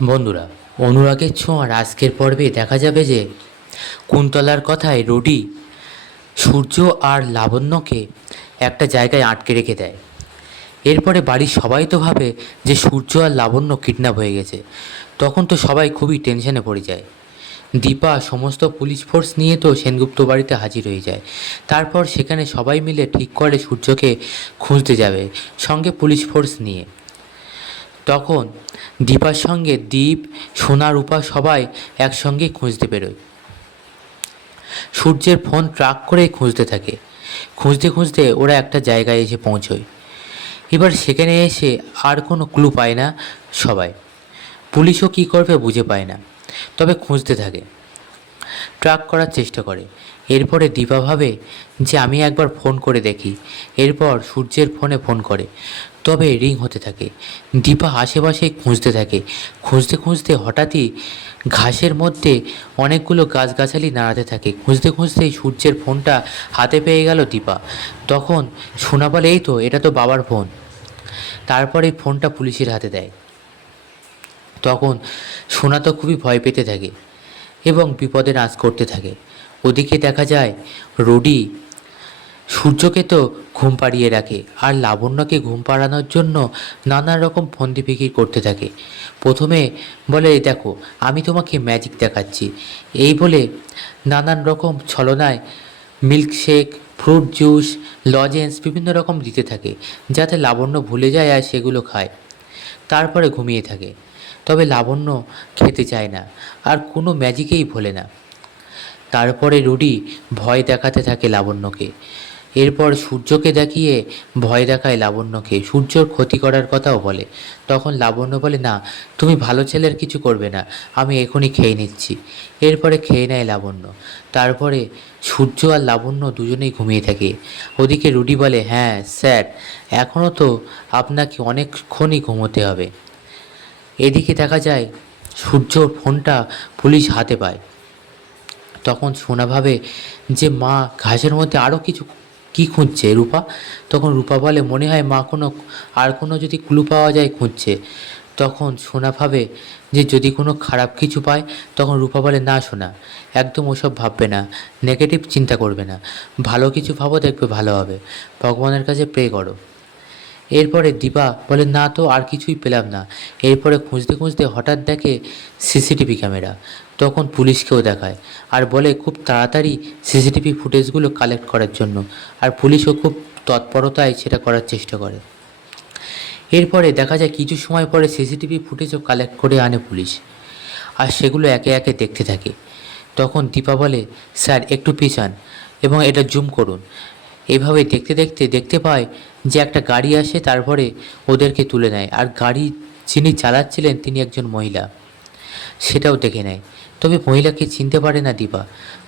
বন্ধুরা, অনুরাগের ছোঁয়ার আজকের পর্বে দেখা যাবে যে কুন্তলার কথায় রুডি সূর্য আর লাবণ্যকে একটা জায়গায় আটকে রেখে দেয়। এরপরে বাড়ির সবাই তো ভাবে যে সূর্য আর লাবণ্য কিডন্যাপ হয়ে গেছে। তখন তো সবাই খুবই টেনশনে পড়ে যায়। দীপা সমস্ত পুলিশ ফোর্স নিয়ে তো সেনগুপ্ত বাড়িতে হাজির হয়ে যায়। তারপর সেখানে সবাই মিলে ঠিক করে সূর্যকে খুঁজতে যাবে, সঙ্গে পুলিশ ফোর্স নিয়ে। তখন দীপার সঙ্গে দীপ, সোনা, রূপা সবাই একসঙ্গেই খুঁজতে বেরোয়। সূর্যের ফোন ট্র্যাক করে খুঁজতে থাকে। খুঁজতে খুঁজতে ওরা একটা জায়গায় এসে পৌঁছয়। এবার সেখানে এসে আর কোনো ক্লু পায় না সবাই। পুলিশও কী করবে বুঝে পায় না, তবে খুঁজতে থাকে, ট্র্যাক করার চেষ্টা করে। এরপরে দীপা ভাবে যে আমি একবার ফোন করে দেখি। এরপর সূর্যের ফোনে ফোন করে, তবে রিং হতে থাকে। দীপা আশেপাশে খুঁজতে থাকে। খুঁজতে খুঁজতে হঠাৎই ঘাসের মধ্যে অনেকগুলো গাছগাছালি নাড়াতে থাকে। খুঁজতে খুঁজতেই সূর্যের ফোনটা হাতে পেয়ে গেল দীপা। তখন শোনা বলে, এই তো, এটা তো বাবার ফোন। তারপরে ফোনটা পুলিশের হাতে দেয়। তখন সোনা তো খুবই ভয় পেতে থাকে এবং বিপদে নাচ করতে থাকে। ওদিকে দেখা যায় রুডি সূর্যকে তো ঘুম পাড়িয়ে রাখে, আর লাবণ্যকে ঘুম পাড়ানোর জন্য নানা রকম ফন্দি ফিকির করতে থাকে। প্রথমে বলে, দেখো আমি তোমাকে ম্যাজিক দেখাচ্ছি, এই বলে নানান রকম ছলনায় মিল্কশেক, ফ্রুট জুস, লজেন্স বিভিন্ন রকম দিতে থাকে, যাতে লাবণ্য ভুলে যায় আর সেগুলো খায়। তারপরে ঘুমিয়ে থাকে। তবে লাবণ্য খেতে চায় না, আর কোনো ম্যাজিকেই ভোলে না। তারপরে রুডি ভয় দেখাতে থাকে লাবণ্যকে। এরপর সূর্যকে দেখিয়ে ভয় দেখায় লাবণ্যকে, সূর্যর ক্ষতি করার কথাও বলে। তখন লাবণ্য বলে, না, তুমি ভালো ছেলের কিছু করবে না, আমি এখনই খেয়ে নিচ্ছি। এরপরে খেয়ে নেয় লাবণ্য। তারপরে সূর্য আর লাবণ্য দুজনেই ঘুমিয়ে থাকে। ওদিকে রুডি বলে, হ্যাঁ স্যার, এখনও তো আপনাকে অনেকক্ষণই ঘুমোতে হবে। এদিকে দেখা যায় সূর্যর ফোনটা পুলিশ হাতে পায়। তখন সোনা ভাবে যে মা ঘাসের মধ্যে আরও কিছু কী খুঁজছে রূপা। তখন রূপা বলে, মনে হয় মা কোনো যদি ক্লু পাওয়া যায় খুঁজছে। তখন সোনা ভাবে যে যদি কোনো খারাপ কিছু পায়। তখন রূপা বলে, না সোনা, একদম ওসব ভাববে না, নেগেটিভ চিন্তা করবে না, ভালো কিছু ভাবো, দেখবে ভালো হবে, ভগবানের কাছে প্রে করো। এরপরে দীপা বলে, না তো আর কিছুই পেলাম না। এরপরে খুঁজতে খুঁজতে হঠাৎ দেখে সিসিটিভি ক্যামেরা। তখন পুলিশকেও দেখায় আর বলে খুব তাড়াতাড়ি সিসিটিভি ফুটেজগুলো কালেক্ট করার জন্য। আর পুলিশও খুব তৎপরতায় সেটা করার চেষ্টা করে। এরপরে দেখা যায় কিছু সময় পরে সিসিটিভি ফুটেজও কালেক্ট করে আনে পুলিশ, আর সেগুলো একে একে দেখতে থাকে। তখন দীপা বলে, স্যার একটু পিছান এবং এটা জুম করুন। এভাবে দেখতে দেখতে দেখতে পায় যে একটা গাড়ি আসে, তারপরে ওদেরকে তুলে নেয়। আর গাড়ি যিনি চালাচ্ছিলেন তিনি একজন মহিলা, সেটাও দেখে নেয়। তবে মহিলাকে চিনতে পারে না দীপা।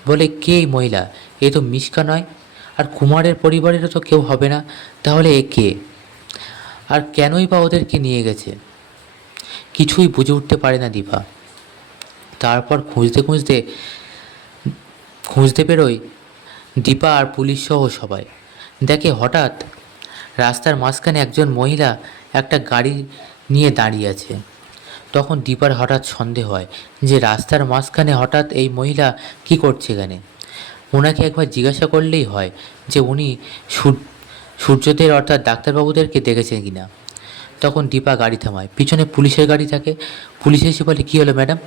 বলে, কে এই মহিলা? এ তো মিশকা নয়, আর কুমারের পরিবারেরও তো কেউ হবে না, তাহলে এ কে? আর কেনই বা ওদেরকে নিয়ে গেছে? কিছুই বুঝে উঠতে পারে না দীপা। তারপর খুঁজতে খুঁজতে খুঁজতে বেরোয় দীপা আর পুলিশ সহ সবাই। দেখে হঠাৎ রাস্তার মাঝখানে একজন মহিলা একটা গাড়ি নিয়ে দাঁড়িয়ে আছে। তখন দীপার হঠাৎ সন্দেহ হয় যে রাস্তার মাঝখানে হঠাৎ এই মহিলা কি করছে এখানে। ওনাকে একবার জিজ্ঞাসা করলেই হয় যে উনি সূর্যদের অর্থাৎ ডাক্তারবাবুদেরকে দেখেছেন কিনা। তখন দীপা গাড়ি থামায়, পিছনে পুলিশের গাড়ি থাকে। পুলিশ এসে বলে, কী হলো ম্যাডাম,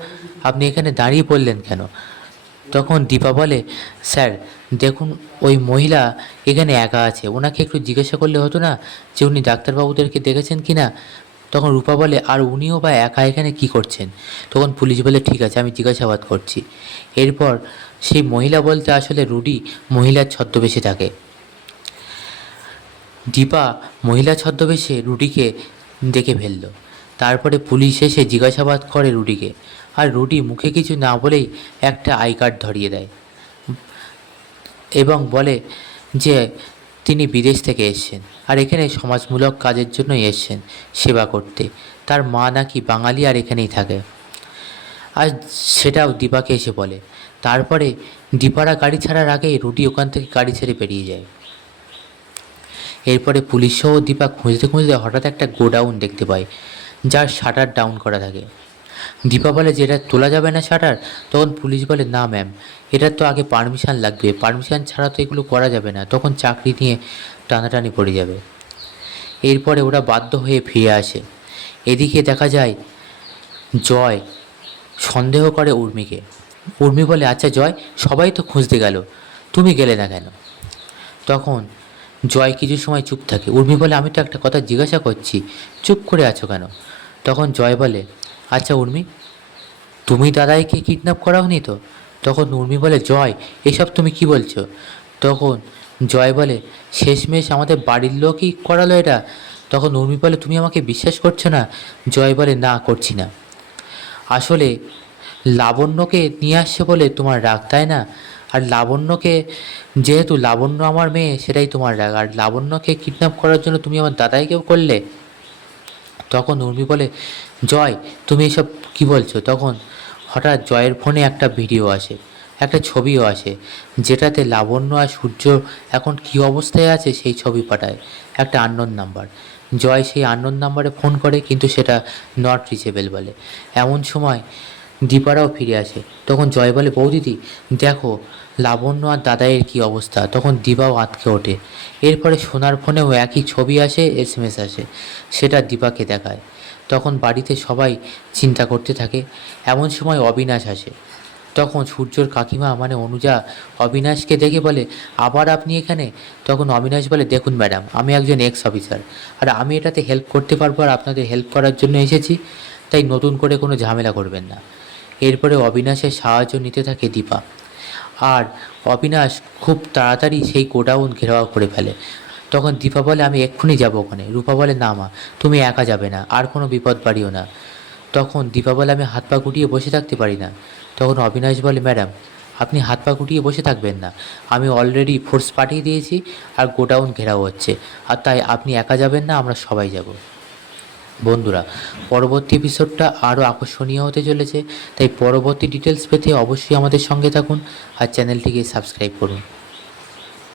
আপনি এখানে দাঁড়িয়ে পড়লেন কেন? তখন দীপা বলে, স্যার দেখুন, ওই মহিলা এখানে একা আছে, ওনাকে একটু জিজ্ঞাসা করলে হতো না যে উনি ডাক্তারবাবুদেরকে দেখেছেন কি না। তখন রূপা বলে, আর উনিও বা একা এখানে কি করছেন? তখন পুলিশ বলে, ঠিক আছে, আমি জিজ্ঞাসাবাদ করছি। এরপর সেই মহিলা বলতে আসলে রুডি মহিলার ছদ্মবেশে থাকে। দীপা মহিলা ছদ্মবেশে রুডিকে দেখে ফেলল। তারপরে পুলিশ এসে জিজ্ঞাসাবাদ করে রুডিকে, আর রুডি মুখে কিছু না বলেই একটা আই কার্ড ধরিয়ে দেয় এবং বলে যে তিনি বিদেশ থেকে এসেছেন, আর এখানে সমাজমূলক কাজের জন্যই এসেছেন, সেবা করতে। তার মা নাকি বাঙালি আর এখানেই থাকে, আর সেটাও দীপাকে এসে বলে। তারপরে দীপারা গাড়ি ছাড়ার আগেই রুডি ওখান থেকে গাড়ি ছেড়ে বেরিয়ে যায়। এরপরে পুলিশ সহ দীপা খুঁজতে খুঁজতে হঠাৎ একটা গোডাউন দেখতে পায়, যার শাটার ডাউন করা থাকে। দীপা বলে যে এটা তোলা যাবে না শাটার। তখন পুলিশ বলে না ম্যাম, এটার তো আগে পারমিশন লাগবে, পারমিশন ছাড়া তো এগুলো করা যাবে না, তখন চাকরি নিয়ে টানাটানি পড়ে যাবে। এরপরে ওরা বাধ্য হয়ে ফিরে আসে। এদিকে দেখা যায় জয় সন্দেহ করে উর্মিকে। উর্মি বলে আচ্ছা জয়, সবাই তো খুঁজতে গেল, তুমি গেলে না কেন? তখন জয় কিছু সময় চুপ থাকে। উর্মি বলে আমি তো একটা কথা জিজ্ঞাসা করছি, চুপ করে আছো কেন? তখন জয় বলে আচ্ছা উর্মি, তুমি দাদাইকে কিডন্যাপ করাওনি তো? তখন উর্মি বলে জয়, এসব তুমি কি বলছো? তখন জয় বলে শেষমেশ আমাদের বাড়ির লোকই করালো এটা। তখন উর্মি বলে তুমি আমাকে বিশ্বাস করছো না? জয় বলে না, করছি না। আসলে লাবণ্যকে নিয়ে আসছে বলে তোমার রাগ, তাই না? আর লাবণ্যকে, যেহেতু লাবণ্য আমার মেয়ে সেটাই তোমার রাগ, আর লাবণ্যকে কিডন্যাপ করার জন্য তুমি আমার দাদাইকেও করলে। তখন উর্মি বলে জয়, তুমি এসব কি বলছো? তখন হঠাৎ জয়ের ফোনে একটা ভিডিও আসে, একটা ছবিও আসে, যেটাতে লাবণ্য আর সূর্য এখন কী অবস্থায় আছে সেই ছবি পাঠায় একটা আননোন নাম্বার। জয় সেই আননোন নাম্বারে ফোন করে, কিন্তু সেটা নট রিচেবল বলে। এমন সময় দীপারাও ফিরে আসে। তখন জয় বলে বৌদিদি দেখো লাবণ্য আর দাদাইয়ের কী অবস্থা। তখন দীপাও আঁতকে ওঠে। এরপরে সোনার ফোনেও একই ছবি আসে, এসএমএস আসে, সেটা দীপাকে দেখায়। তখন বাড়িতে সবাই চিন্তা করতে থাকে। এমন সময় অবিনাশ আসে। তখন সূর্যর কাকিমা মানে অনুজা অবিনাশকে দেখে বলে আবার আপনি এখানে? তখন অবিনাশ বলে দেখুন ম্যাডাম, আমি একজন এক্স অফিসার, আর আমি এটাতে হেল্প করতে পারবো, আর আপনাদের হেল্প করার জন্য এসেছি, তাই নতুন করে কোনো ঝামেলা করবেন না। এরপরে অবিনাশের সাহায্য নিতে থাকে দীপা, আর অবিনাশ খুব তাড়াতাড়ি সেই গোডাউন ঘেরাও করে ফেলে। তখন দীপা বলে আমি এক্ষুনি যাবো ওখানে। রূপা বলে না মা, তুমি একা যাবে না, আর কোনো বিপদ বাড়িও না। তখন দীপা বলে আমি হাত পা গুটিয়ে বসে থাকতে পারি না। তখন অবিনাশ বলে ম্যাডাম, আপনি হাত পা গুটিয়ে বসে থাকবেন না, আমি অলরেডি ফোর্স পাঠিয়ে দিয়েছি, আর গোডাউন ঘেরাও হচ্ছে, আর তাই আপনি একা যাবেন না, আমরা সবাই যাব। বন্ধুরা, পরবর্তী এপিসোডটা আরও আকর্ষণীয় হতে চলেছে, তাই পরবর্তী ডিটেলস পেতে অবশ্যই আমাদের সঙ্গে থাকুন, আর চ্যানেলটিকে সাবস্ক্রাইব করুন।